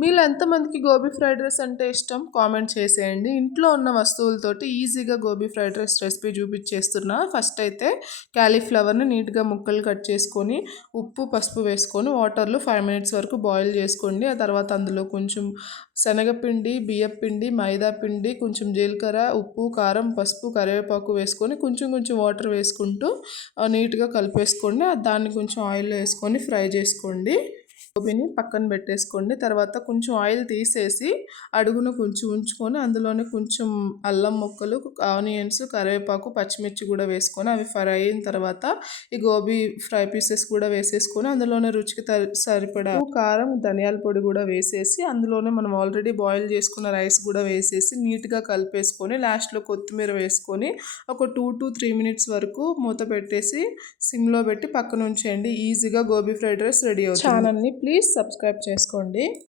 మీలో ఎంతమందికి gobi fried rice అంటే ఇష్టం కామెంట్ చేసేయండి. ఇంట్లో ఉన్న వస్తువులతోటి ఈజీగా గోబీ ఫ్రైడ్ రైస్ రెసిపీ చూపించేస్తున్నా. ఫస్ట్ అయితే క్యాలీఫ్లవర్ని నీట్గా ముక్కలు కట్ చేసుకొని ఉప్పు పసుపు వేసుకొని వాటర్లో 5 మినిట్స్ వరకు బాయిల్ చేసుకోండి. ఆ తర్వాత అందులో కొంచెం శనగపిండి, బియ్యపిండి, మైదా పిండి, కొంచెం జీలకర్ర, ఉప్పు, కారం, పసుపు, కరివేపాకు వేసుకొని కొంచెం కొంచెం వాటర్ వేసుకుంటూ నీట్గా కలిపేసుకోండి. దాన్ని కొంచెం ఆయిల్లో వేసుకొని ఫ్రై చేసుకోండి. గోబీని పక్కన పెట్టేసుకోండి. తర్వాత కొంచెం ఆయిల్ తీసేసి అడుగున కొంచెం ఉంచుకొని అందులోనే కొంచెం అల్లం ముక్కలు, ఆనియన్స్, కరివేపాకు, పచ్చిమిర్చి కూడా వేసుకొని అవి ఫ్రై అయిన తర్వాత ఈ గోబీ ఫ్రై పీసెస్ కూడా వేసేసుకొని అందులోనే రుచికి సరిపడా కారం, ధనియాల పొడి కూడా వేసేసి అందులోనే మనం ఆల్రెడీ బాయిల్ చేసుకున్న రైస్ కూడా వేసేసి నీట్గా కలిపేసుకొని లాస్ట్లో కొత్తిమీర వేసుకొని ఒక 2 to 3 మినిట్స్ వరకు మూత పెట్టేసి సిమ్లో పెట్టి పక్కన ఉంచేయండి. ఈజీగా గోబీ ఫ్రైడ్ రైస్ రెడీ అవుతుంది. ఛానల్ని ప్లీజ్ సబ్స్క్రైబ్ చేసుకోండి.